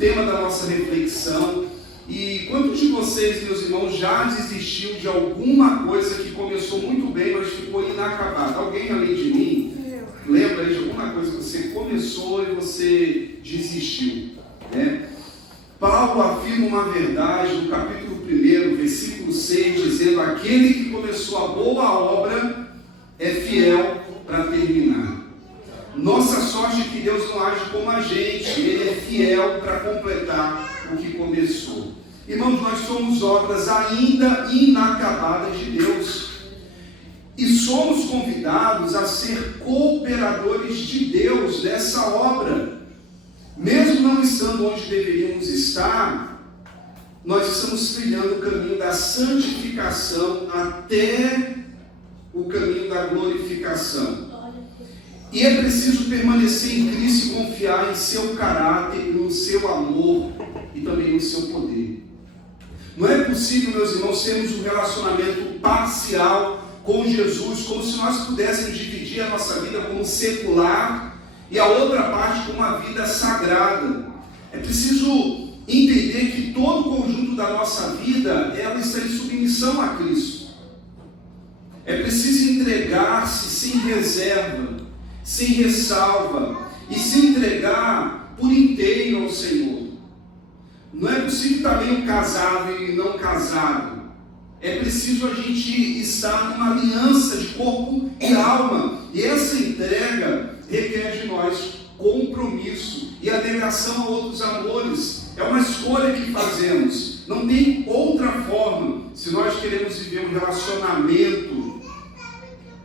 tema da nossa reflexão. E quantos de vocês, meus irmãos, já desistiu de alguma coisa que começou muito bem, mas ficou inacabada? Alguém além de mim lembra aí de alguma coisa que você começou e você desistiu, né? Paulo afirma uma verdade no capítulo 1, versículo 6, dizendo: aquele que começou a boa obra é fiel para terminar. Nossa sorte é que Deus não age como a gente, Ele é fiel para completar o que começou. Irmãos, nós somos obras ainda inacabadas de Deus. E somos convidados a ser cooperadores de Deus nessa obra. Mesmo não estando onde deveríamos estar, nós estamos trilhando o caminho da santificação até o caminho da glorificação. E é preciso permanecer em Cristo e confiar em seu caráter, no seu amor e também no seu poder. Não é possível, meus irmãos, termos um relacionamento parcial com Jesus, como se nós pudéssemos dividir a nossa vida como secular e a outra parte como uma vida sagrada. É preciso entender que todo o conjunto da nossa vida, ela está em submissão a Cristo. É preciso entregar-se sem reserva, sem ressalva, e se entregar por inteiro ao Senhor. Não é possível também um casado e não casado. É preciso a gente estar numa aliança de corpo e alma. E essa entrega requer de nós compromisso e a negação a outros amores. É uma escolha que fazemos. Não tem outra forma. Se nós queremos viver um relacionamento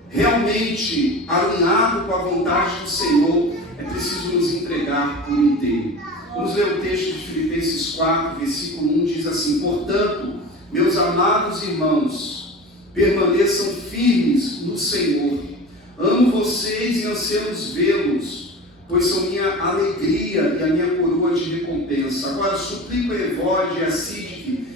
realmente alinhado com a vontade do Senhor, é preciso nos entregar por inteiro. Vamos ler o texto de Filipenses 4, versículo 1, diz assim: portanto, meus amados irmãos, permaneçam firmes no Senhor. Amo vocês e anseio vê-los, pois são minha alegria e a minha coroa de recompensa. Agora suplico a Evódia e a Sídique,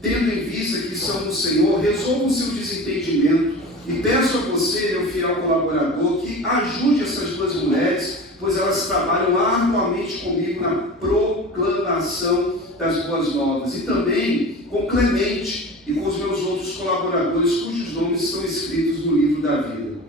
tendo em vista que são do Senhor, resolvam o seu desentendimento. E peço a você, meu fiel colaborador, que ajude essas duas mulheres, pois elas trabalham arduamente comigo na proclamação das boas novas. E também com Clemente e com os meus outros colaboradores, cujos nomes estão escritos no livro da vida.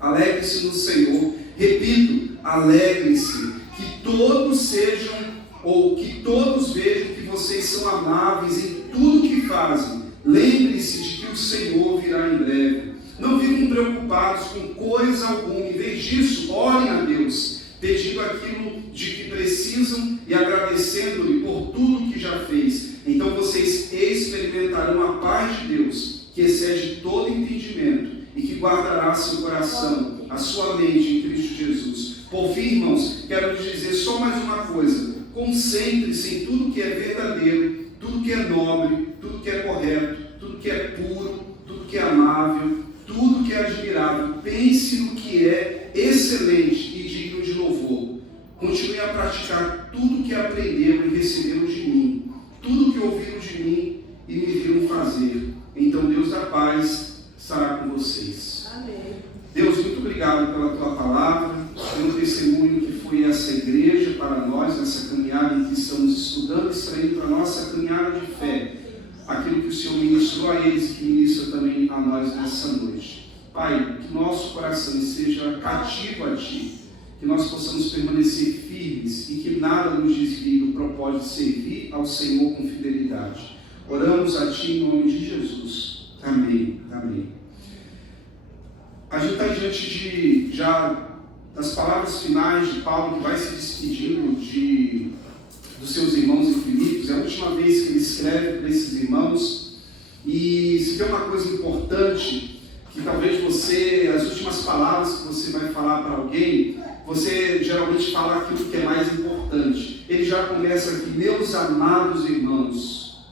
Alegre-se no Senhor. Repito, alegre-se. Que todos sejam, ou que todos vejam que vocês são amáveis em tudo que fazem. Lembre-se de que o Senhor virá em breve. Não fiquem preocupados com coisa alguma. Em vez disso, orem a Deus, pedindo aquilo de que precisam e agradecendo-lhe por tudo que já fez. Então vocês experimentarão a paz de Deus, que excede todo entendimento e que guardará seu coração, a sua mente em Cristo Jesus. Por fim, irmãos, quero lhes dizer só mais uma coisa: concentre-se em tudo que é verdadeiro, tudo que é nobre, tudo que é correto, tudo que é puro, tudo que é amável, tudo que é admirável. Pense no que é excelente e digno de louvor. Continue a praticar tudo que aprenderam e receberam de mim, tudo que ouviram de mim e me viram fazer. Então Deus da paz estará com vocês. Amém. Deus, muito obrigado pela tua palavra, pelo testemunho que foi essa igreja para nós, nessa caminhada em que estamos estudando, extraindo para a nossa caminhada de fé aquilo que o Senhor ministrou a eles e que ministra também a nós nessa noite. Pai, que nosso coração esteja cativo a Ti, que nós possamos permanecer firmes e que nada nos desvie do propósito de servir ao Senhor com fidelidade. Oramos a Ti em nome de Jesus. Amém. Amém. A gente está diante das palavras finais de Paulo, que vai se despedindo dos seus irmãos em Filipos. É a última vez que ele escreve para esses irmãos. E se tem uma coisa importante, que talvez as últimas palavras que você vai falar para alguém, você geralmente fala aquilo que é mais importante. Ele já começa aqui: meus amados irmãos.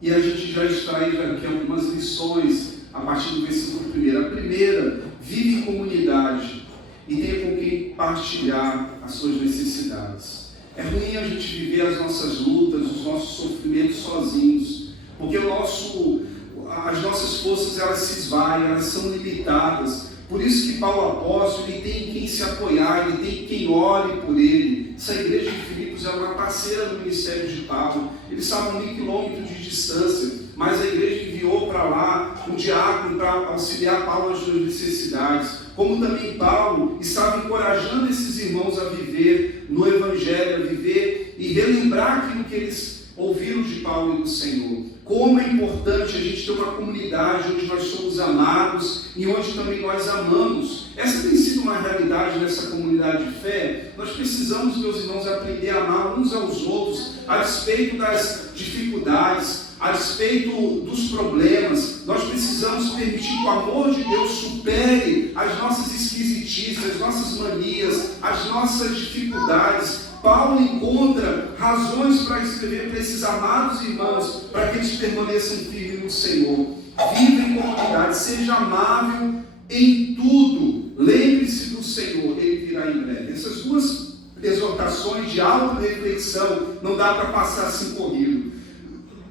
E a gente já extrai aqui algumas lições a partir do versículo 1. A primeira: vive em comunidade e tenha com quem partilhar as suas necessidades. É ruim a gente viver as nossas lutas, os nossos sofrimentos sozinhos, porque as nossas forças, elas se esvaem, elas são limitadas. Por isso que Paulo apóstolo, ele tem quem se apoiar, ele tem quem ore por ele, essa igreja de Filipos era uma parceira do ministério de Paulo. Eles estavam a 1.000 quilômetros de distância, mas a igreja enviou para lá um diácono para auxiliar Paulo nas suas necessidades. Como também Paulo estava encorajando esses irmãos a viver no Evangelho, a viver e relembrar aquilo que eles ouviram de Paulo e do Senhor. Como é importante a gente ter uma comunidade onde nós somos amados e onde também nós amamos. Essa tem sido uma realidade nessa comunidade de fé. Nós precisamos, meus irmãos, aprender a amar uns aos outros, a despeito das dificuldades, a despeito dos problemas. Nós precisamos permitir que o amor de Deus supere as nossas esquisitices, as nossas manias, as nossas dificuldades. Paulo encontra razões para escrever para esses amados irmãos, para que eles permaneçam firmes no Senhor. Viva em comunidade, seja amável em tudo. Lembre-se do Senhor, Ele virá em breve. Essas duas exortações de auto-reflexão não dá para passar assim corrido.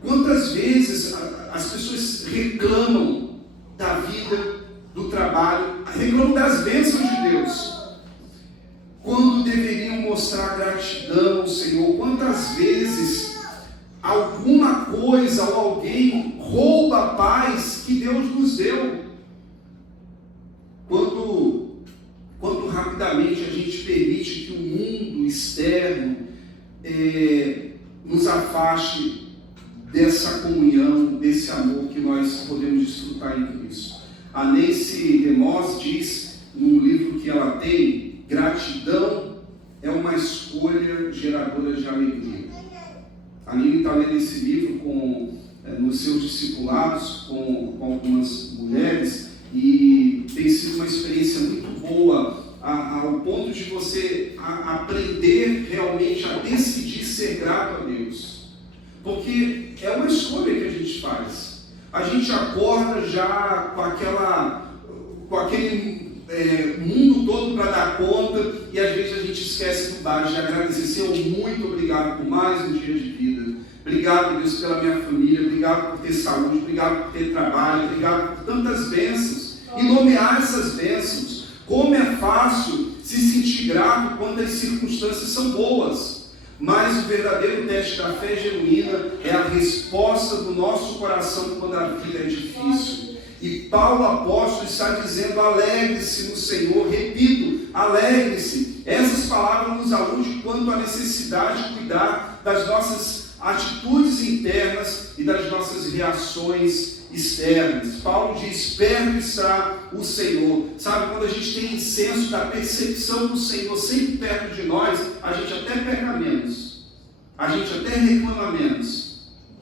Quantas vezes as pessoas reclamam da vida, do trabalho, reclamam das bênçãos de Deus, quando deveriam mostrar gratidão ao Senhor? Quantas vezes alguma coisa ou alguém rouba a paz que Deus nos deu? Quanto rapidamente a gente permite que o mundo externo nos afaste dessa comunhão, desse amor que nós podemos desfrutar em Cristo. A Nancy DeMoss diz, num livro que ela tem, gratidão é uma escolha geradora de alegria. A Nini está lendo esse livro nos seus discipulados, com algumas mulheres, e tem sido uma experiência muito boa, ao ponto de você aprender realmente a decidir ser grato a Deus. Porque é uma escolha que a gente faz. A gente acorda já com aquele mundo todo para dar conta, e às vezes a gente esquece do básico de agradecer. Senhor, muito obrigado por mais um dia de vida. Obrigado, Deus, pela minha família. Obrigado por ter saúde. Obrigado por ter trabalho. Obrigado por tantas bênçãos. E nomear essas bênçãos. Como é fácil se sentir grato quando as circunstâncias são boas. Mas o verdadeiro teste da fé genuína é a resposta do nosso coração quando a vida é difícil. E Paulo apóstolo está dizendo: alegre-se no Senhor. Repito, alegre-se. Essas palavras nos aludem quanto à necessidade de cuidar das nossas atitudes internas e das nossas reações externas. Paulo diz: perto está o Senhor. Sabe, quando a gente tem senso da percepção do Senhor sempre perto de nós, a gente até peca menos, a gente até reclama menos.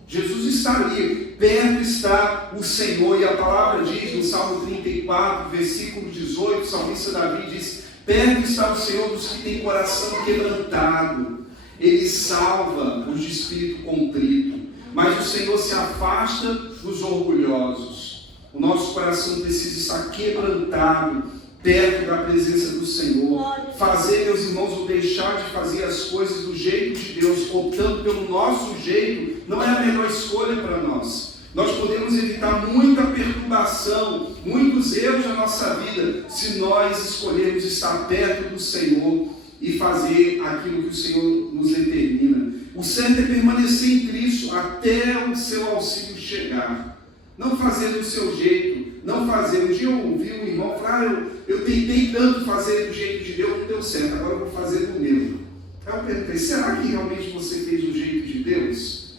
Jesus está ali, perto está o Senhor, e a palavra diz no Salmo 34, versículo 18, o salmista Davi diz: perto está o Senhor dos que têm coração quebrantado, Ele salva os de espírito contrito, mas o Senhor se afasta dos orgulhosos. O nosso coração precisa estar quebrantado, perto da presença do Senhor. Fazer, meus irmãos, ou deixar de fazer as coisas do jeito de Deus, optando pelo nosso jeito, não é a melhor escolha para nós. Nós podemos evitar muita perturbação, muitos erros na nossa vida, se nós escolhermos estar perto do Senhor e fazer aquilo que o Senhor nos determina. O certo é permanecer em Cristo até o seu auxílio chegar. Não fazer do seu jeito, não fazer. Um dia eu ouvi um irmão falar: eu tentei tanto fazer do jeito de Deus, não deu certo, agora eu vou fazer do meu. Aí eu perguntei: será que realmente você fez do jeito de Deus?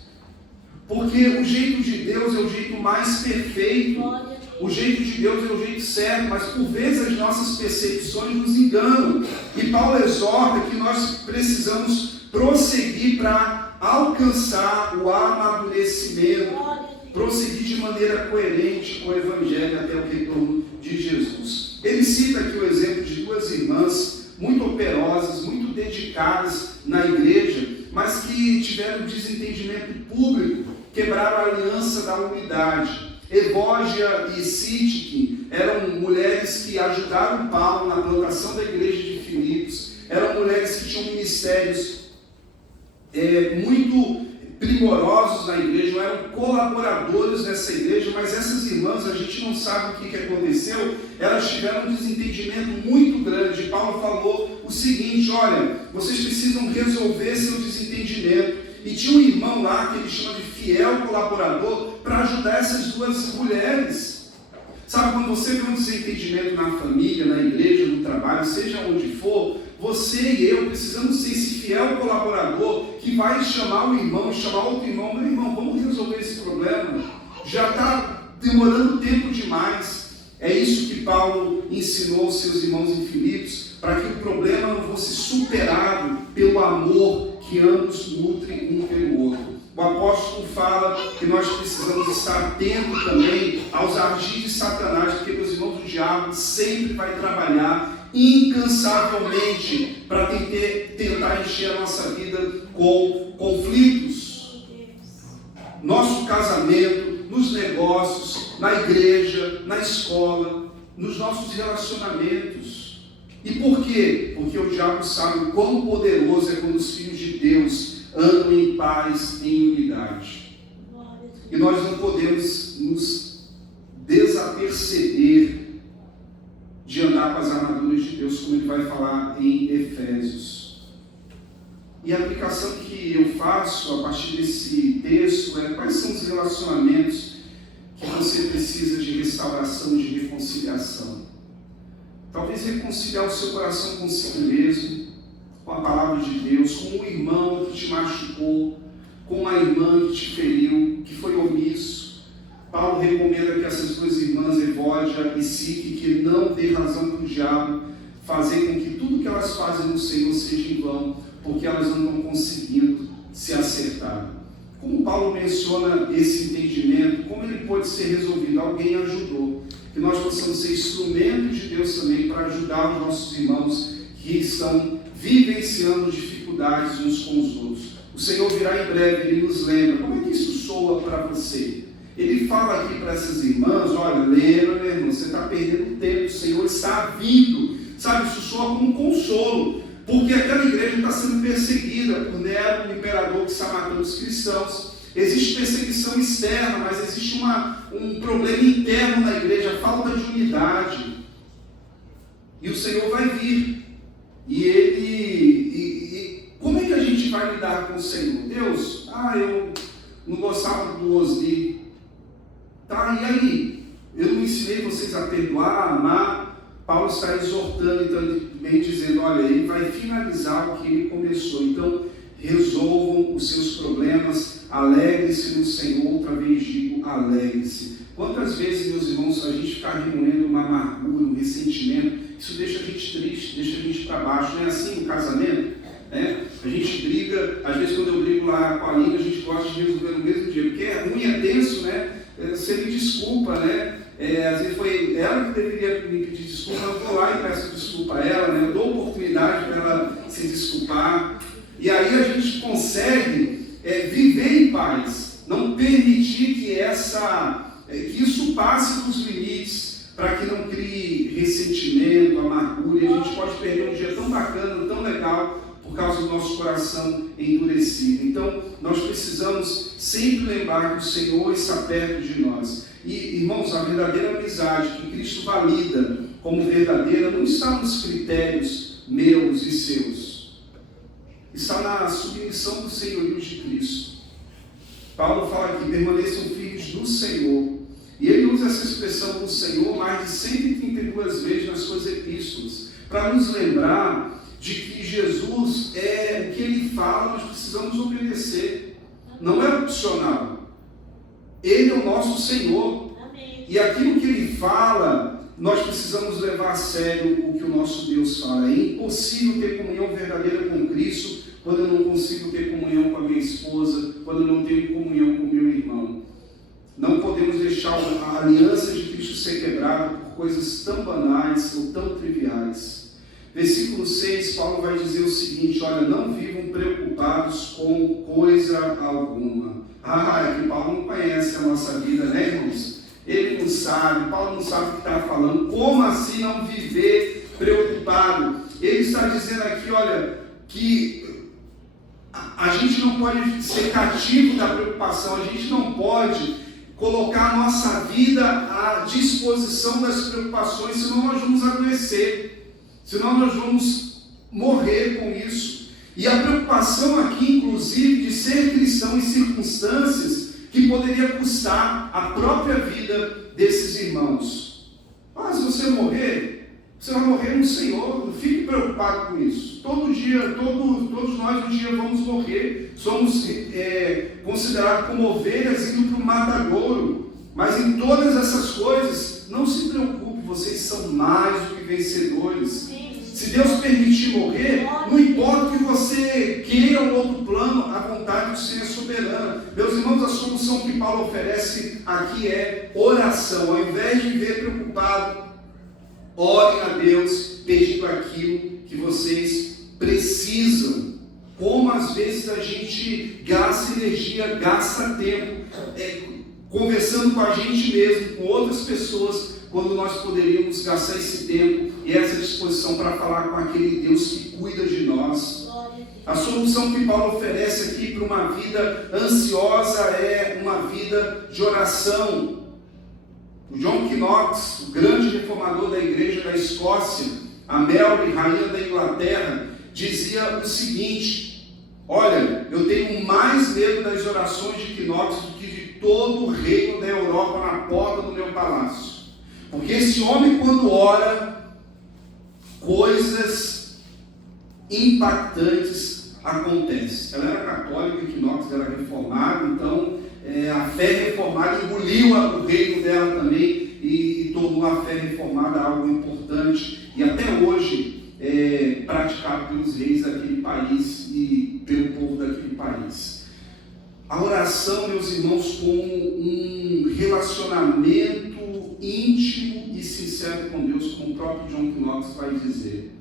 Porque o jeito de Deus é o jeito mais perfeito, o jeito de Deus é o jeito certo, mas por vezes as nossas percepções nos enganam. E Paulo exorta que nós precisamos prosseguir para alcançar o amadurecimento, prosseguir de maneira coerente com o Evangelho até o retorno de Jesus. Ele cita aqui o exemplo de duas irmãs muito operosas, muito dedicadas na igreja, mas que tiveram desentendimento público, quebraram a aliança da unidade. Evódia e Sítique eram mulheres que ajudaram Paulo na plantação da igreja de Filipos, eram mulheres que tinham ministérios muito primorosos na igreja, eram colaboradores nessa igreja, mas essas irmãs, a gente não sabe o que aconteceu, elas tiveram um desentendimento muito grande. Paulo falou: o seguinte: olha, vocês precisam resolver seu desentendimento. E tinha um irmão lá que ele chama de fiel colaborador para ajudar essas duas mulheres. Sabe, quando você vê um desentendimento na família, na igreja, no trabalho, seja onde for, você e eu precisamos ser esse fiel colaborador que vai chamar o irmão, chamar outro irmão: meu irmão, vamos resolver esse problema, já está demorando tempo demais. É isso que Paulo ensinou aos seus irmãos em Filipos, para que o problema não fosse superado pelo amor que ambos nutrem um pelo outro. O apóstolo fala que nós precisamos estar atentos também aos ardis de Satanás, porque, meus irmãos, o diabo sempre vai trabalhar incansavelmente para tentar encher a nossa vida com conflitos. Nosso casamento, nos negócios, na igreja, na escola, nos nossos relacionamentos. E por quê? Porque o diabo sabe o quão poderoso é quando os filhos de Deus andam em paz, em unidade. E nós não podemos nos desaperceber de andar com as armaduras de Deus, como ele vai falar em Efésios. E a aplicação que eu faço a partir desse texto é: quais são os relacionamentos que você precisa de restauração, de reconciliação? Talvez reconciliar o seu coração consigo mesmo, com a palavra de Deus, com um irmão que te machucou, com uma irmã que te feriu, que foi omisso. Paulo recomenda que essas duas irmãs, Evódia e Sique, que não dê razão para o diabo fazer com que tudo que elas fazem no Senhor seja em vão, porque elas não estão conseguindo se acertar. Como Paulo menciona esse entendimento, como ele pode ser resolvido? Alguém ajudou. Que nós possamos ser instrumentos de Deus também para ajudar os nossos irmãos que estão vivenciando dificuldades uns com os outros. O Senhor virá em breve, Ele nos lembra. Como é que isso soa para você? Ele fala aqui para essas irmãs: olha, lembra, meu irmão, você está perdendo tempo, o Senhor está vindo. Sabe, isso soa como um consolo, porque aquela igreja está sendo perseguida por Nero, o imperador que está matando os cristãos. Existe perseguição externa, mas existe um problema interno na igreja, falta de unidade. E o Senhor vai vir. E como é que a gente vai lidar com o Senhor? Deus, eu não gostava do Osni. Tá, e aí? Eu não ensinei vocês a perdoar, a amar. Paulo está exortando, então, também dizendo: olha, ele vai finalizar o que ele começou. Então, resolvam os seus problemas, alegre-se no Senhor. Outra vez digo, alegre-se. Quantas vezes, meus irmãos, a gente fica remoendo uma amargura, um ressentimento, isso deixa a gente triste, deixa a gente para baixo. Não é assim no casamento? Né? A gente briga, às vezes quando eu brigo lá com a Aline, a gente gosta de resolver no mesmo dia, porque é ruim, é tenso, né? Você me desculpa, né? Às vezes foi ela que deveria me pedir desculpa, eu vou lá e peço desculpa a ela, né? Eu dou oportunidade para ela se desculpar. E aí a gente consegue viver em paz, não permitir que isso passe dos limites, para que não crie ressentimento, amargura, e a gente pode perder um dia tão bacana, tão legal, por causa do nosso coração endurecido. Então, nós precisamos sempre lembrar que o Senhor está perto de nós. E, irmãos, a verdadeira amizade que Cristo valida como verdadeira não está nos critérios meus e seus. Está na submissão do senhorio de Cristo. Paulo fala aqui: permaneçam firmes no Senhor. E ele usa essa expressão do Senhor mais de 132 vezes nas suas epístolas, para nos lembrar de que Jesus o que ele fala, nós precisamos obedecer. Não é opcional. Ele é o nosso Senhor. Amém. E aquilo que ele fala, nós precisamos levar a sério o que o nosso Deus fala. É impossível ter comunhão verdadeira com Cristo quando eu não consigo ter comunhão com a minha esposa, quando eu não tenho comunhão com o meu irmão. Não podemos deixar a aliança de Cristo ser quebrada por coisas tão banais ou tão triviais. Versículo 6, Paulo vai dizer o seguinte: olha, não vivam preocupados com coisa alguma. É que Paulo não conhece a nossa vida, né, irmãos? Ele não sabe, Paulo não sabe o que está falando. Como assim não viver preocupado? Ele está dizendo aqui, olha, que a gente não pode ser cativo da preocupação, a gente não pode colocar a nossa vida à disposição das preocupações, senão nós vamos adoecer, senão nós vamos morrer com isso. E a preocupação aqui, inclusive, de ser cristão em circunstâncias que poderia custar a própria vida desses irmãos. Ah, se você morrer, você vai morrer no Senhor, não fique preocupado com isso. Todo dia, todos nós um dia vamos morrer, somos considerados como ovelhas indo para o matadouro. Mas em todas essas coisas, não se preocupe, vocês são mais do que vencedores. Se Deus permitir morrer, não importa que você queira um outro plano, a vontade do Senhor é soberana. Meus irmãos, a solução que Paulo oferece aqui é oração. Ao invés de viver preocupado, orem a Deus pedindo aquilo que vocês precisam. Como às vezes a gente gasta energia, gasta tempo, conversando com a gente mesmo, com outras pessoas, quando nós poderíamos gastar esse tempo e essa disposição para falar com aquele Deus que cuida de nós. A solução que Paulo oferece aqui para uma vida ansiosa é uma vida de oração. O John Knox, o grande reformador da igreja da Escócia, a Mary, rainha da Inglaterra, dizia o seguinte: olha, eu tenho mais medo das orações de Knox do que de todo o reino da Europa na porta do meu palácio. Porque esse homem, quando ora, coisas impactantes acontecem. Ela era católica, Knox era reformado, então a fé reformada engoliu o reino dela também e tornou a fé reformada algo importante e até hoje praticado pelos reis daquele país e pelo povo daquele país. A oração, meus irmãos, como um relacionamento íntimo e sincero com Deus, como o próprio John Knox vai dizer.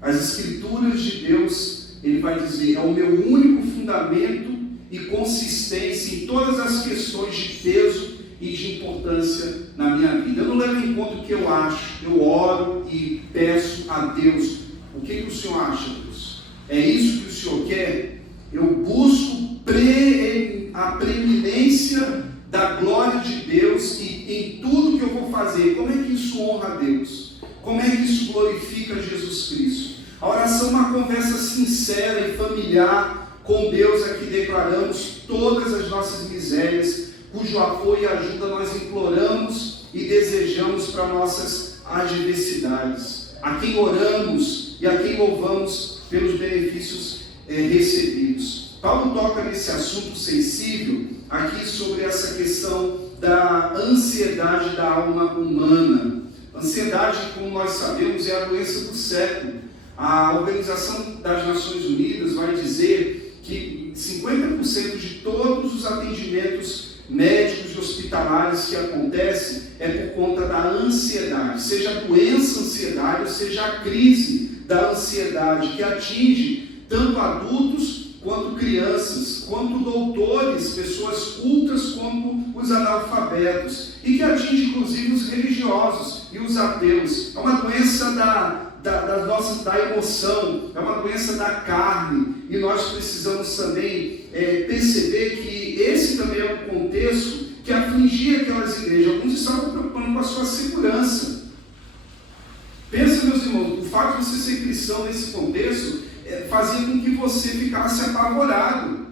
As Escrituras de Deus, ele vai dizer, é o meu único fundamento e consistência em todas as questões de peso e de importância na minha vida. Eu não levo em conta o que eu acho, eu oro e peço a Deus. O que o Senhor acha, Deus? É isso que o Senhor quer? Eu busco a preeminência da glória de Deus e em tudo que eu vou fazer. Como é que isso honra a Deus? Como é que isso glorifica Jesus Cristo? A oração é uma conversa sincera e familiar com Deus, a que declaramos todas as nossas misérias, cujo apoio e ajuda nós imploramos e desejamos para nossas adversidades, a quem oramos e a quem louvamos pelos benefícios recebidos. Paulo toca nesse assunto sensível aqui sobre essa questão da ansiedade da alma humana. Ansiedade, como nós sabemos, é a doença do século. A Organização das Nações Unidas vai dizer que 50% de todos os atendimentos médicos e hospitalares que acontecem é por conta da ansiedade, seja a doença ansiedade, ou seja a crise da ansiedade, que atinge tanto adultos quanto crianças, quanto doutores, pessoas cultas, como os analfabetos, e que atinge inclusive os religiosos e os ateus. É uma doença da emoção, é uma doença da carne, e nós precisamos também perceber que esse também é um contexto que afligia aquelas igrejas. Alguns estavam preocupando com a sua segurança. Pensa, meus irmãos, o fato de você ser cristão nesse contexto fazia com que você ficasse apavorado.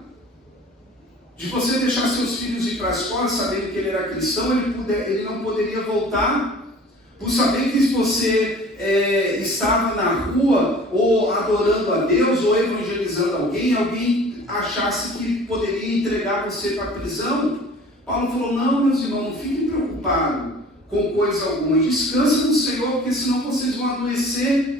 De você deixar seus filhos ir para a escola sabendo que ele era cristão, ele não poderia voltar, por saber que se você estava na rua ou adorando a Deus ou evangelizando alguém achasse que poderia entregar você para a prisão. Paulo falou, não, meus irmãos, não fiquem preocupados com coisa alguma, descansa no Senhor, porque senão vocês vão adoecer.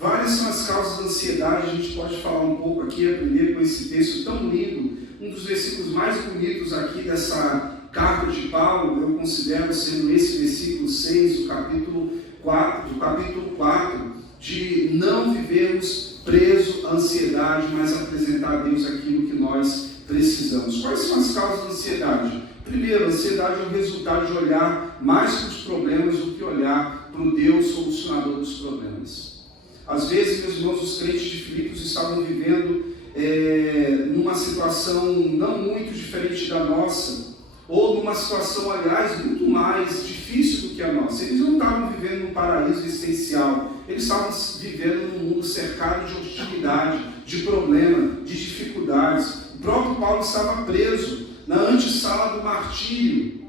Várias são as causas da ansiedade, a gente pode falar um pouco aqui, aprender com esse texto tão lindo. Um dos versículos mais bonitos aqui dessa carta de Paulo, eu considero sendo esse versículo 6 do capítulo 4, de não vivermos presos à ansiedade, mas apresentar a Deus aquilo que nós precisamos. Quais são as causas da ansiedade? Primeiro, a ansiedade é o resultado de olhar mais para os problemas do que olhar para o Deus solucionador dos problemas. Às vezes, meus irmãos, os crentes de Filipos estavam vivendo numa situação não muito diferente da nossa, ou numa situação, aliás, muito mais difícil do que a nossa. Eles não estavam vivendo num paraíso existencial, Eles estavam vivendo num mundo cercado de hostilidade, de problema, de dificuldades. O próprio Paulo estava preso na antessala do martírio.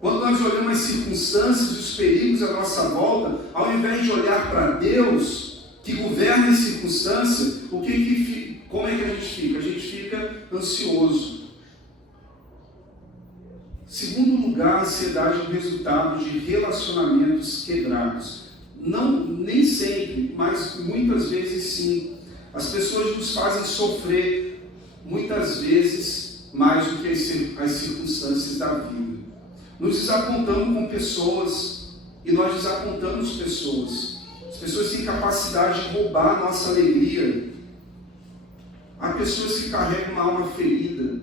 Quando nós olhamos as circunstâncias e os perigos à nossa volta, ao invés de olhar para Deus, que governa as circunstâncias, como é que a gente fica? A gente fica ansioso. Segundo lugar, a ansiedade é o resultado de relacionamentos quebrados. Não, nem sempre, mas muitas vezes sim. As pessoas nos fazem sofrer, muitas vezes, mais do que as circunstâncias da vida. Nos desapontamos com pessoas e nós desapontamos pessoas. As pessoas têm capacidade de roubar a nossa alegria. Há pessoas que carregam uma alma ferida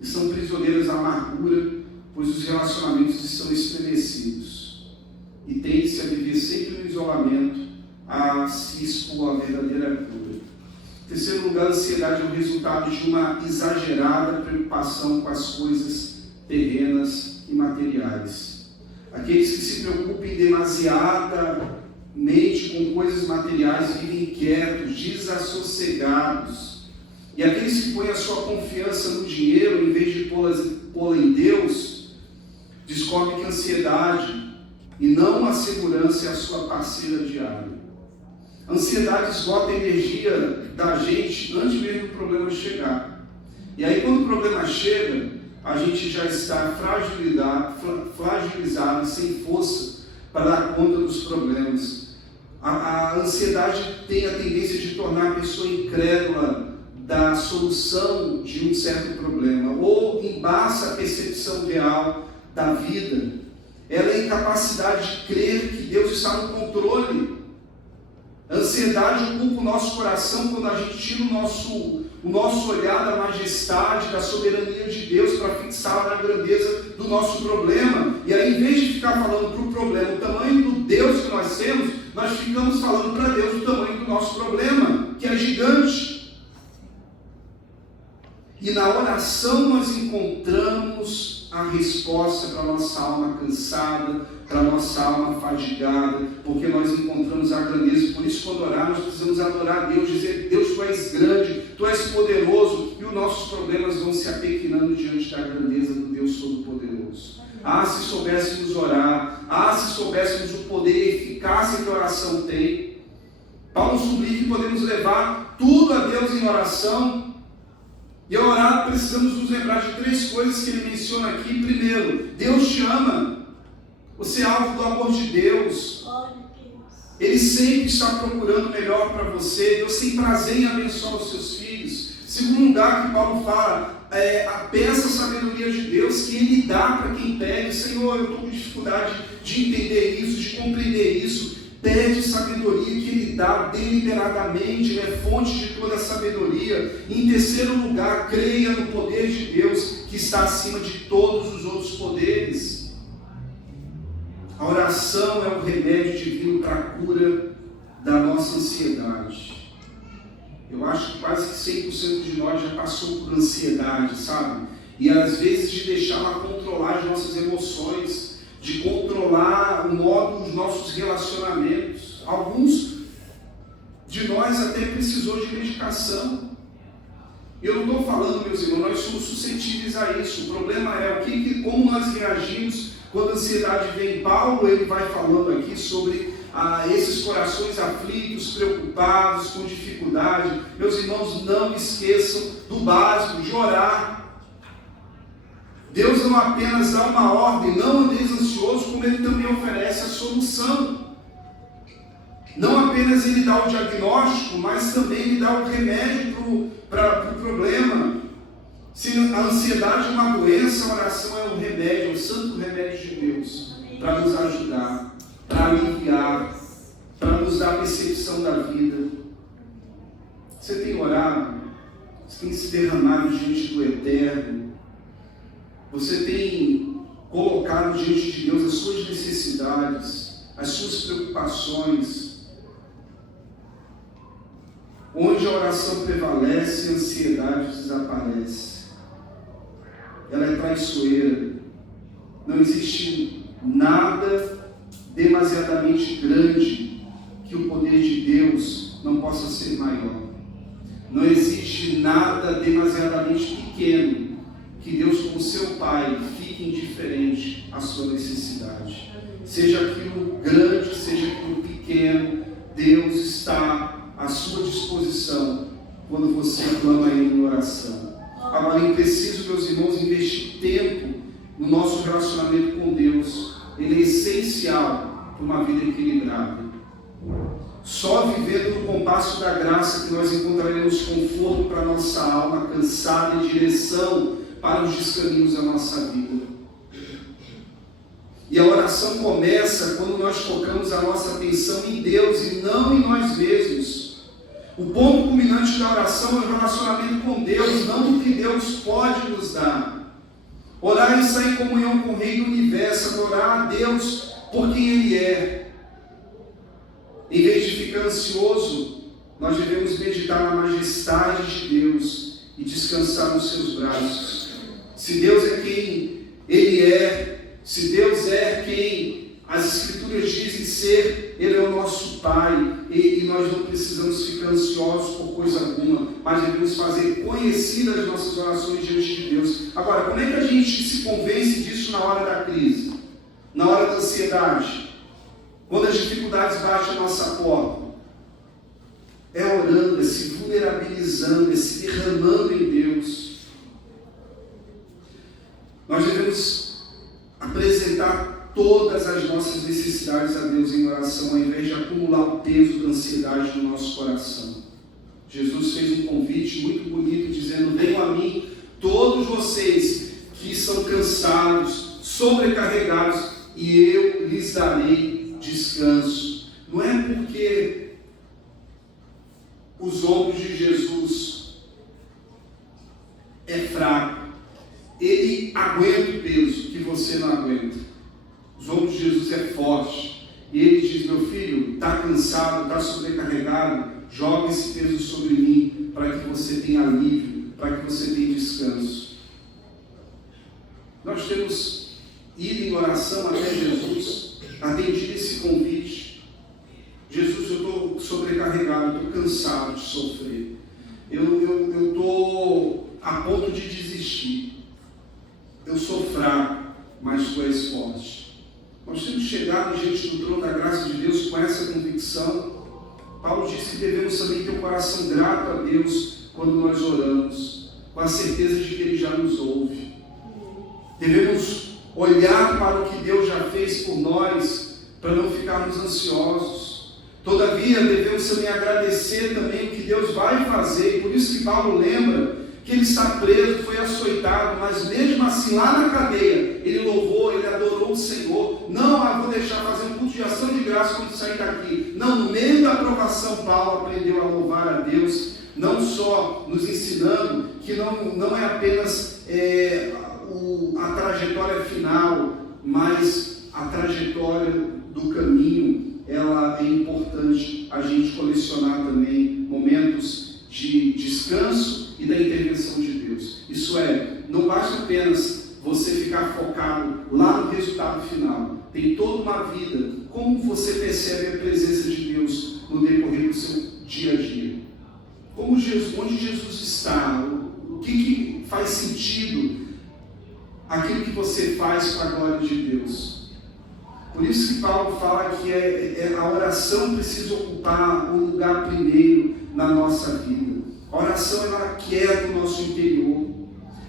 e são prisioneiras da amargura, pois os relacionamentos estão estremecidos. E tende-se a viver sempre no isolamento, a se expor à verdadeira cura. Em terceiro lugar, a ansiedade é o resultado de uma exagerada preocupação com as coisas terrenas e materiais. Aqueles que se preocupem demasiadamente com coisas materiais vivem inquietos, desassossegados. E aqueles que põem a sua confiança no dinheiro em vez de pô-la em Deus, descobrem que a ansiedade e não a segurança é a sua parceira diária. A ansiedade esgota a energia da gente antes mesmo do problema chegar. E aí quando o problema chega, a gente já está fragilizado e sem força para dar conta dos problemas. A ansiedade tem a tendência de tornar a pessoa incrédula da solução de um certo problema, ou embaça a percepção real da vida. Ela é a incapacidade de crer que Deus está no controle. A ansiedade ocupa o nosso coração quando a gente tira o nosso olhar da majestade, da soberania de Deus para fixar na grandeza do nosso problema. E aí, em vez de ficar falando para o problema o tamanho do Deus que nós temos, nós ficamos falando para Deus o tamanho do nosso problema, que é gigante. E na oração nós encontramos a resposta para a nossa alma cansada, para a nossa alma fadigada, porque nós encontramos a grandeza. Por isso, quando orar, nós precisamos adorar a Deus, dizer: Deus, Tu és grande, Tu és poderoso, e os nossos problemas vão se apequenando diante da grandeza do Deus Todo-Poderoso. Se soubéssemos orar, se soubéssemos o poder e a eficácia que a oração tem. Paulo sublinha que podemos levar tudo a Deus em oração. E ao orar, precisamos nos lembrar de 3 coisas que ele menciona aqui. Primeiro, Deus te ama. Você é alvo do amor de Deus. Ele sempre está procurando o melhor para você. Deus tem prazer em abençoar os seus filhos. Segundo lugar que Paulo fala, peça a sabedoria de Deus, que Ele dá para quem pede. Senhor, eu estou com dificuldade de entender isso, de compreender isso. Pede sabedoria que Ele dá deliberadamente, Ele é fonte de toda a sabedoria. E em terceiro lugar, creia no poder de Deus, que está acima de todos os outros poderes. A oração é o remédio divino para a cura da nossa ansiedade. Eu acho que quase que 100% de nós já passou por ansiedade, sabe? E às vezes de deixar ela controlar as nossas emoções, de controlar o modo dos nossos relacionamentos. Alguns de nós até precisou de medicação. Eu não estou falando, meus irmãos, nós somos suscetíveis a isso. O problema é como nós reagimos quando a ansiedade vem. Paulo, ele vai falando aqui sobre esses corações aflitos, preocupados, com dificuldade. Meus irmãos, não esqueçam do básico, de orar. Deus não apenas dá uma ordem, não andeis ansioso, como Ele também oferece a solução. Não apenas Ele dá o diagnóstico, mas também Ele dá o remédio para o problema. Se a ansiedade é uma doença, a oração é um remédio, é o santo remédio de Deus, para nos ajudar, para aliviar, para nos dar a percepção da vida. Você tem orado? Você tem se derramado diante do Eterno? Você tem colocado diante de Deus as suas necessidades, as suas preocupações? Onde a oração prevalece, a ansiedade desaparece. Ela é traiçoeira. Não existe nada demasiadamente grande que que o poder de Deus não possa ser maior. Não existe nada demasiadamente pequeno que Deus, como seu Pai, fique indiferente à sua necessidade. Seja aquilo grande, seja aquilo pequeno, Deus está à sua disposição quando você clama a Ele em oração. Agora, é preciso, meus irmãos, investir tempo no nosso relacionamento com Deus. Ele é essencial para uma vida equilibrada. Só vivendo no compasso da graça que nós encontraremos conforto para a nossa alma cansada e direção para os descaminhos da nossa vida. E a oração começa quando nós focamos a nossa atenção em Deus e não em nós mesmos. O ponto culminante da oração é o relacionamento com Deus, não o que Deus pode nos dar. Orar e estar em comunhão com o Rei do Universo, adorar a Deus por quem Ele é. Em vez de ficar ansioso, nós devemos meditar na majestade de Deus e descansar nos seus braços. Se Deus é quem Ele é, se Deus é quem as Escrituras dizem ser, Ele é o nosso Pai, e nós não precisamos ficar ansiosos por coisa alguma, mas devemos fazer conhecidas as nossas orações diante de Deus. Agora, como é que a gente se convence disso na hora da crise? Na hora da ansiedade? Quando as dificuldades batem a nossa porta? É orando, é se vulnerabilizando, é se derramando em Deus. Nós devemos apresentar todas as nossas necessidades a Deus em oração, ao invés de acumular o peso da ansiedade no nosso coração. Jesus fez um convite muito bonito, dizendo: venham a mim todos vocês que são cansados, sobrecarregados, e eu lhes darei descanso. Não é porque os ombros de Jesus é fraco, Ele aguenta o peso que você não aguenta. Os ombros de Jesus é forte. E Ele diz: meu filho, está cansado, está sobrecarregado, joga esse peso sobre mim, para que você tenha alívio, para que você tenha descanso. Nós temos ido em oração até Jesus, atendido esse convite. Jesus, eu estou sobrecarregado, eu estou cansado de sofrer. Eu estou a ponto de desistir. Eu sou fraco, mas tu és forte. Nós temos chegado diante do trono da graça de Deus com essa convicção. Paulo disse que devemos também ter um coração grato a Deus quando nós oramos, com a certeza de que Ele já nos ouve. Devemos olhar para o que Deus já fez por nós, para não ficarmos ansiosos. Todavia, devemos também agradecer também o que Deus vai fazer. Por isso que Paulo lembra que ele está preso, foi açoitado, mas mesmo assim, lá na cadeia, ele louvou, ele adorou o Senhor. Não, vou deixar fazer um culto de ação de graça quando sair daqui. Não, no meio da provação, Paulo aprendeu a louvar a Deus, não só nos ensinando que não é apenas a trajetória final, mas a trajetória do caminho, ela é importante a gente colecionar também momentos de descanso e da intervenção de Deus. Isso é, não basta apenas você ficar focado lá no resultado final. Tem toda uma vida. Como você percebe a presença de Deus no decorrer do seu dia a dia? Onde Jesus está? O que faz sentido aquilo que você faz para a glória de Deus? Por isso que Paulo fala que a oração precisa ocupar o lugar primeiro na nossa vida. A oração, ela quieta o nosso interior,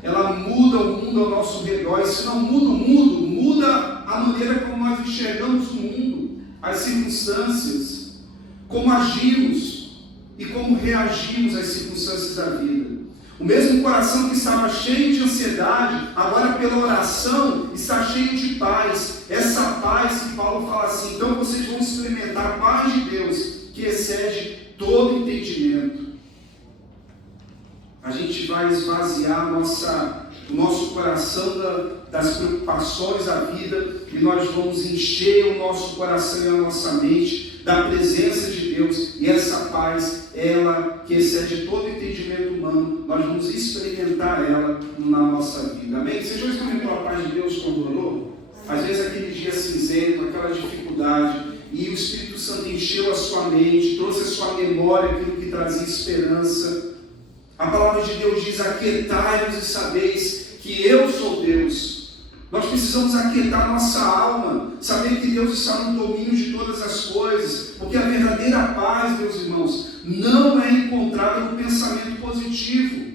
ela muda o mundo ao nosso redor. E se não muda o mundo, muda a maneira como nós enxergamos o mundo, as circunstâncias, como agimos e como reagimos às circunstâncias da vida. O mesmo coração que estava cheio de ansiedade, agora pela oração está cheio de paz. Essa paz que Paulo fala assim: então vocês vão experimentar a paz de Deus, que excede todo entendimento. A gente vai esvaziar o nosso coração das preocupações da vida, e nós vamos encher o nosso coração e a nossa mente da presença de Deus, e essa paz, ela que excede todo entendimento humano, nós vamos experimentar ela na nossa vida. Amém? Você já experimentou a paz de Deus quando orou? Às vezes aquele dia cinzento, aquela dificuldade, e o Espírito Santo encheu a sua mente, trouxe à sua memória aquilo que trazia esperança. A palavra de Deus diz: aquietai-vos e sabeis que eu sou Deus. Nós precisamos aquietar nossa alma, saber que Deus está no domínio de todas as coisas, porque a verdadeira paz, meus irmãos, não é encontrada no pensamento positivo,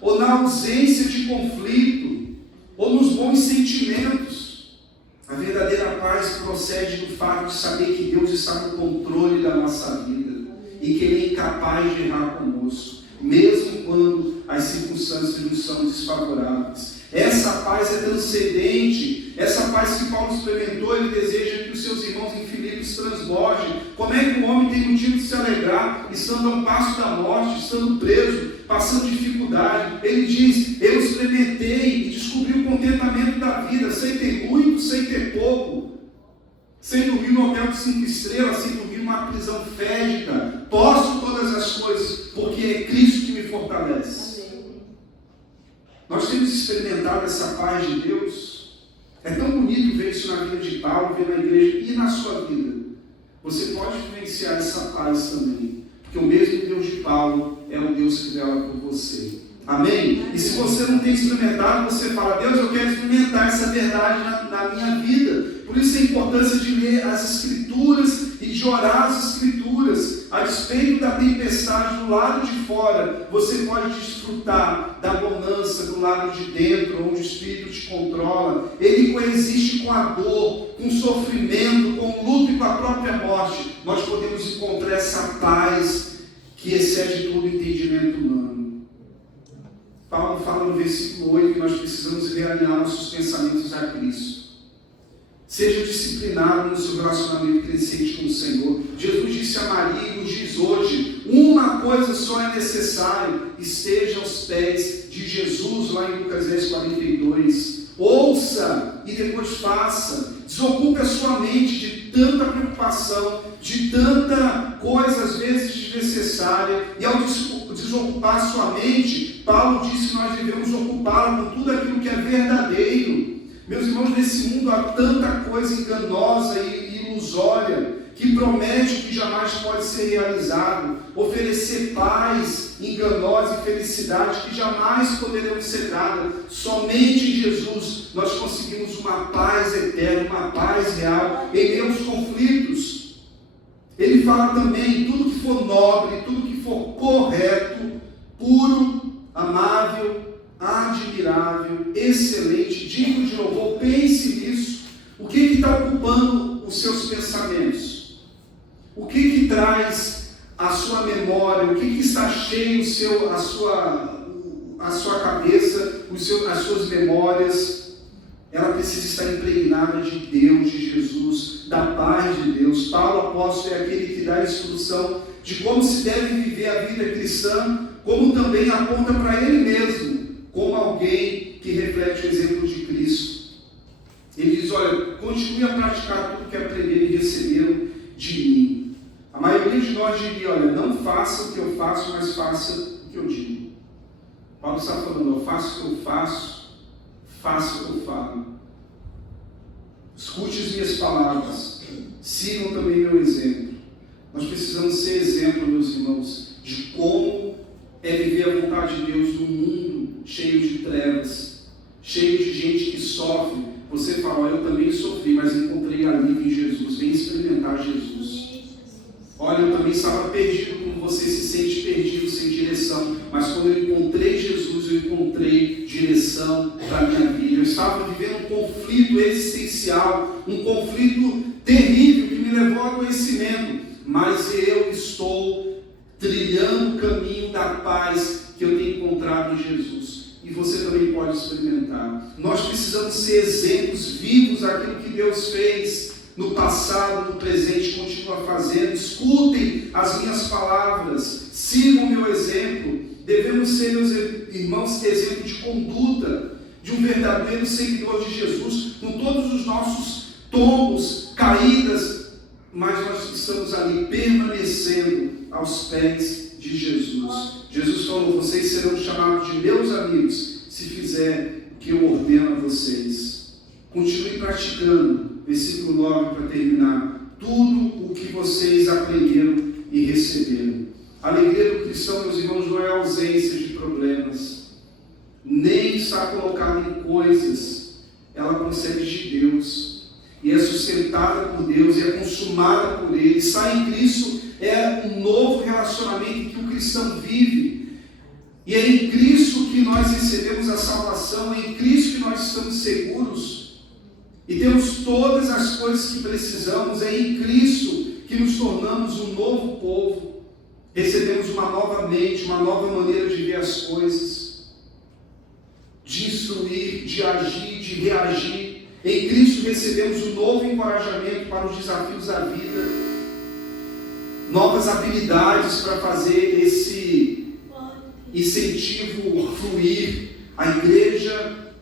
ou na ausência de conflito, ou nos bons sentimentos. A verdadeira paz procede do fato de saber que Deus está no controle da nossa vida, e que Ele é incapaz de errar conosco, mesmo quando as circunstâncias nos são desfavoráveis. Essa paz é transcendente, essa paz que Paulo experimentou, ele deseja que os seus irmãos em Filipos transbordem. Como é que um homem tem motivo de se alegrar, estando a um passo da morte, estando preso, passando dificuldade? Ele diz: eu experimentei e descobri o contentamento da vida, sem ter muito, sem ter pouco, sem dormir no hotel de 5 estrelas, sem dormir numa prisão fédica. Posso todas as coisas, porque é Cristo que me fortalece. Nós temos experimentado essa paz de Deus. É tão bonito ver isso na vida de Paulo, ver na igreja e na sua vida. Você pode vivenciar essa paz também, porque o mesmo Deus de Paulo é o Deus que vela por você. Amém? E se você não tem experimentado, você fala: Deus, eu quero experimentar essa verdade na minha vida. Por isso a importância de ler as Escrituras e de orar as Escrituras. A despeito da tempestade do lado de fora, você pode desfrutar da bonança do lado de dentro, onde o Espírito te controla. Ele coexiste com a dor, com o sofrimento, com o luto e com a própria morte. Nós podemos encontrar essa paz que excede todo entendimento humano. Paulo fala no versículo 8 que nós precisamos realinhar nossos pensamentos a Cristo. Seja disciplinado no seu relacionamento crescente com o Senhor. Jesus disse a Maria e nos diz hoje: uma coisa só é necessária, esteja aos pés de Jesus, lá em Lucas 10:42. Ouça e depois faça. Desocupe a sua mente de tanta preocupação, de tanta coisa às vezes desnecessária. E ao desocupar a sua mente, Paulo disse que nós devemos ocupá-la com tudo aquilo que é verdadeiro. Meus irmãos, nesse mundo há tanta coisa enganosa e ilusória, que promete o que jamais pode ser realizado, oferecer paz enganosa e felicidade que jamais poderão ser dadas. Somente em Jesus nós conseguimos uma paz eterna, uma paz real em meio aos conflitos. Ele fala também: tudo que for nobre, tudo que for correto, puro, amável, admirável, excelente, digno de louvor, pense nisso. O que está ocupando os seus pensamentos? O que traz a sua memória? O que está cheio a sua cabeça, as suas memórias? Ela precisa estar impregnada de Deus, de Jesus, da paz de Deus. Paulo, apóstolo, é aquele que dá a instrução de como se deve viver a vida cristã, como também aponta para ele mesmo, como alguém que reflete o exemplo de Cristo. Ele diz: olha, continue a praticar tudo que aprenderam e receberam de mim. A maioria de nós diria: olha, não faça o que eu faço, mas faça o que eu digo. Paulo está falando: eu faço o que eu faço, faça o que eu falo. Escute as minhas palavras, sigam também meu exemplo. Nós precisamos ser exemplo, meus irmãos, de como é viver a vontade de Deus num mundo cheio de trevas, cheio de gente que sofre. Você fala: eu também sofri, mas encontrei alívio em Jesus. Vem experimentar Jesus. Olha, eu também estava perdido, como você se sente perdido, sem direção, mas quando eu encontrei Jesus, eu encontrei direção para a minha vida. Eu estava vivendo um conflito existencial, um conflito terrível que me levou ao adoecimento, mas eu estou trilhando o caminho da paz que eu tenho encontrado em Jesus. E você também pode experimentar. Nós precisamos ser exemplos vivos daquilo que Deus fez no passado, no presente, continua fazendo. Escutem as minhas palavras, sigam o meu exemplo. Devemos ser, meus irmãos, exemplo de conduta, de um verdadeiro seguidor de Jesus, com todos os nossos tombos, caídas, mas nós estamos ali permanecendo aos pés de Jesus. Jesus falou: vocês serão chamados de meus amigos se fizer o que eu ordeno a vocês. Continue praticando. Versículo 9 para terminar: tudo o que vocês aprenderam e receberam. A alegria do cristão, meus irmãos, não é a ausência de problemas, nem está colocada em coisas, ela procede de Deus, e é sustentada por Deus, e é consumada por Ele. Estar em Cristo é um novo relacionamento que o cristão vive, e é em Cristo que nós recebemos a salvação, é em Cristo que nós estamos seguros, e temos todas as coisas que precisamos, é em Cristo que nos tornamos um novo povo, recebemos uma nova mente, uma nova maneira de ver as coisas, de instruir, de agir, de reagir. Em Cristo recebemos um novo encorajamento para os desafios da vida, novas habilidades para fazer esse incentivo fluir. A igreja,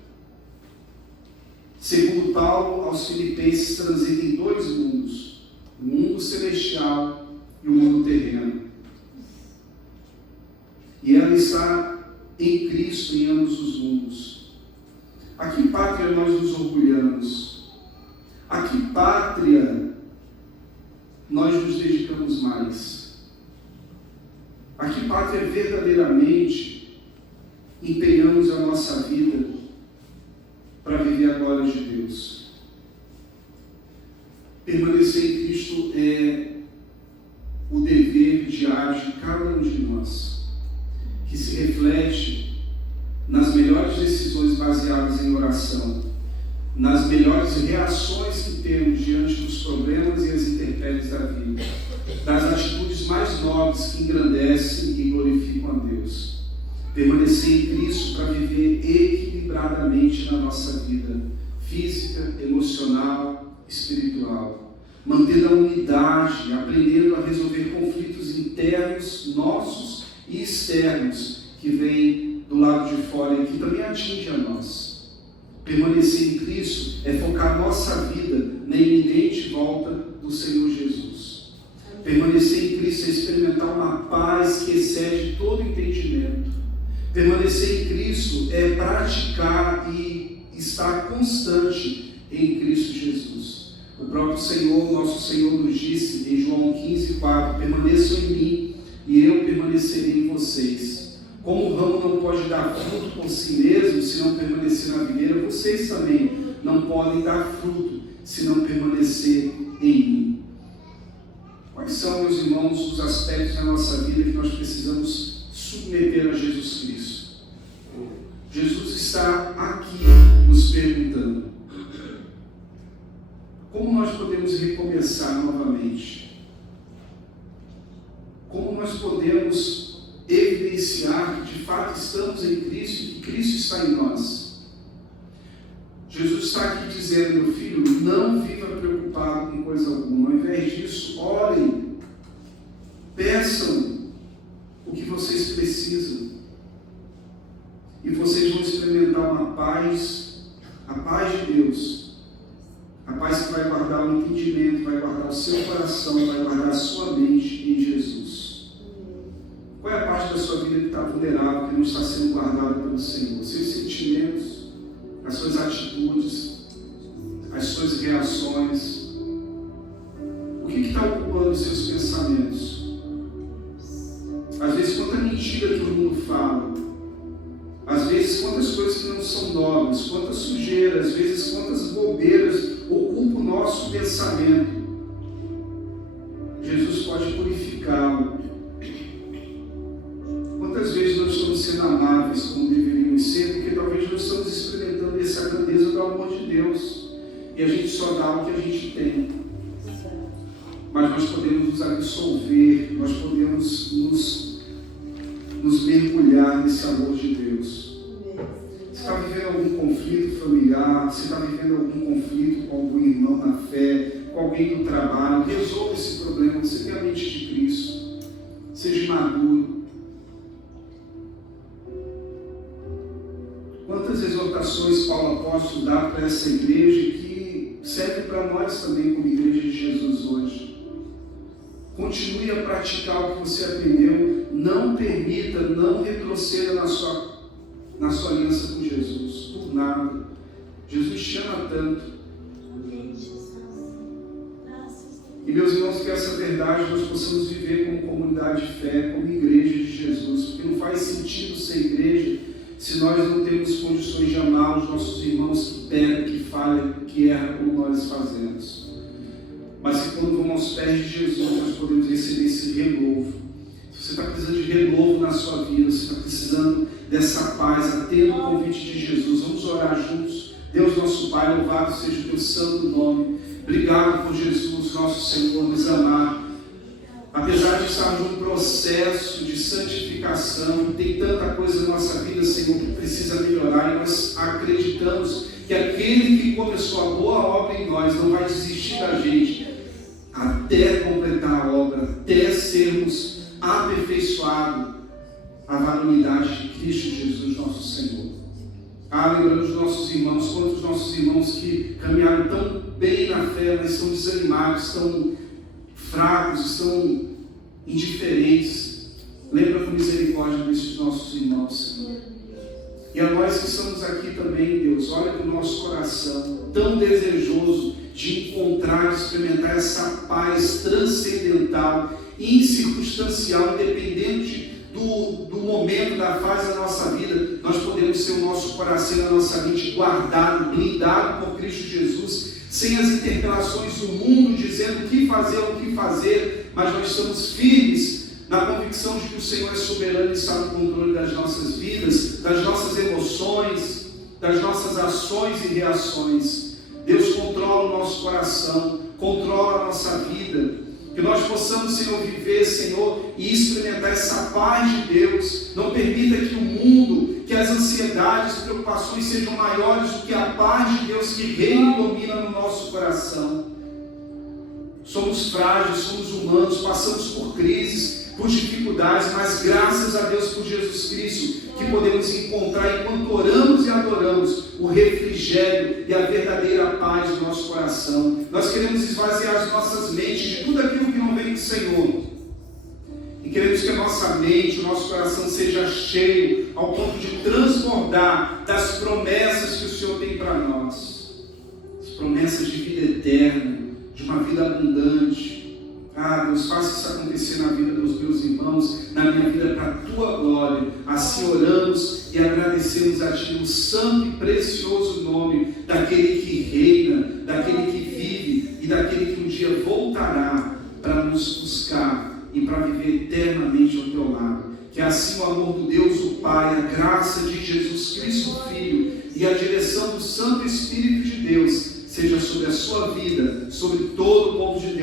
segundo Paulo aos Filipenses, transita em dois mundos: o mundo celestial e o mundo terreno. E ela está em Cristo em ambos os mundos. A que pátria nós nos orgulhamos? A que pátria nós nos dedicamos mais? A que pátria verdadeiramente empenhamos a nossa vida para viver a glória de Deus? Permanecer em Cristo é o dever diário de cada um de nós, que se reflete nas melhores decisões baseadas em oração, nas melhores reações que temos diante dos problemas e as intempéries da vida, das atitudes mais nobres que engrandecem e glorificam a Deus. Permanecer em Cristo para viver equilibradamente na nossa vida física, emocional, espiritual, mantendo a unidade, aprendendo a resolver conflitos internos nossos e externos que vêm do lado de fora e que também atinge a nós. Permanecer em Cristo é focar nossa vida na iminente volta do Senhor Jesus. Permanecer em Cristo é experimentar uma paz que excede todo entendimento. Permanecer em Cristo é praticar e estar constante em Cristo Jesus. O próprio Senhor, nosso Senhor, nos disse em João 15:4: permaneçam em mim e eu permanecerei em vocês. Como o ramo não pode dar fruto por si mesmo se não permanecer na videira, vocês também não podem dar fruto se não permanecer em mim. Quais são, meus irmãos, os aspectos da nossa vida que nós precisamos submeter a Jesus Cristo? Jesus está aqui nos perguntando: como nós podemos recomeçar novamente? Como nós podemos evidenciar que de fato estamos em Cristo e que Cristo está em nós? Jesus está aqui dizendo: meu filho, não viva preocupado com coisa alguma. Ao invés disso, orem, peçam o que vocês precisam, e vocês vão experimentar uma paz, a paz de Deus, a paz que vai guardar o entendimento, vai guardar o seu coração, vai guardar a sua mente em Jesus. Qual é a parte da sua vida que está vulnerável, que não está sendo guardada pelo Senhor? Os seus sentimentos, as suas atitudes, as suas reações. O que está ocupando os seus pensamentos? Às vezes, quanta mentira que o mundo fala. Às vezes, quantas coisas que não são nobres, quanta sujeira, às vezes, quantas bobeiras ocupam o nosso pensamento. Jesus pode purificá-lo. Quantas vezes nós estamos sendo amáveis como deveríamos ser, porque talvez não estamos experimentando essa grandeza do amor de Deus, e a gente só dá o que a gente tem. Mas nós podemos nos absolver, nós podemos nos mergulhar nesse amor de Deus. Você está vivendo algum conflito familiar, você está vivendo algum conflito com algum irmão na fé, com alguém no trabalho, resolva esse problema. Você tem a mente de Cristo, seja maduro. Quantas exortações Paulo apóstolo dá para essa igreja que serve para nós também como igreja de Jesus hoje? Continue a praticar o que você aprendeu, não permita, não retroceda na sua aliança com Jesus, por nada. Jesus te ama tanto. E meus irmãos, que essa verdade nós possamos viver como comunidade de fé, como igreja de Jesus, porque não faz sentido ser igreja se nós não temos condições de amar os nossos irmãos que pecam, que falham, que erram como nós fazemos. Mas que quando vamos aos pés de Jesus, nós podemos receber esse renovo. Se você está precisando de renovo na sua vida, você está precisando dessa paz, atenda o convite de Jesus, vamos orar juntos. Deus nosso Pai, louvado seja o teu santo nome. Obrigado por Jesus, nosso Senhor, nos amar. Apesar de estarmos num processo de santificação, tem tanta coisa na nossa vida, Senhor, que precisa melhorar, e nós acreditamos que aquele que começou a boa obra em nós não vai desistir da gente até completar a obra, até sermos aperfeiçoados à varonilidade de Cristo Jesus, nosso Senhor. Lembrando dos nossos irmãos, quantos nossos irmãos que caminharam tão bem na fé, mas estão desanimados, estão fracos, estão indiferentes. Lembra com misericórdia desses nossos irmãos, Senhor. E a nós que estamos aqui também, Deus, olha para o nosso coração, tão desejoso de encontrar, de experimentar essa paz transcendental, incircunstancial, independente do momento, da fase da nossa vida. Nós podemos ter o nosso coração, a nossa mente guardado, blindado por Cristo Jesus, sem as interpelações do mundo dizendo o que fazer, mas nós estamos firmes na convicção de que o Senhor é soberano e está no controle das nossas vidas, das nossas emoções, das nossas ações e reações. Deus controla o nosso coração, controla a nossa vida. Que nós possamos, Senhor, viver, Senhor, e experimentar essa paz de Deus. Não permita que o mundo, que as ansiedades, as preocupações sejam maiores do que a paz de Deus que reina e domina no nosso coração. Somos frágeis, somos humanos, passamos por crises, por dificuldades, mas graças a Deus por Jesus Cristo, que podemos encontrar, enquanto oramos e adoramos, o refrigério e a verdadeira paz do nosso coração. Nós queremos esvaziar as nossas mentes de tudo aquilo que não vem do Senhor. E queremos que a nossa mente, o nosso coração seja cheio, ao ponto de transbordar das promessas que o Senhor tem para nós. As promessas de vida eterna, de uma vida abundante. Deus, faça isso acontecer na vida dos meus irmãos, na minha vida, para a Tua glória. Assim oramos e agradecemos a Ti no santo e precioso nome daquele que reina, daquele que vive e daquele que um dia voltará para nos buscar e para viver eternamente ao Teu lado. Que assim o amor do Deus, o Pai, a graça de Jesus Cristo, o Filho, e a direção do Santo Espírito de Deus seja sobre a sua vida, sobre todo o povo de Deus.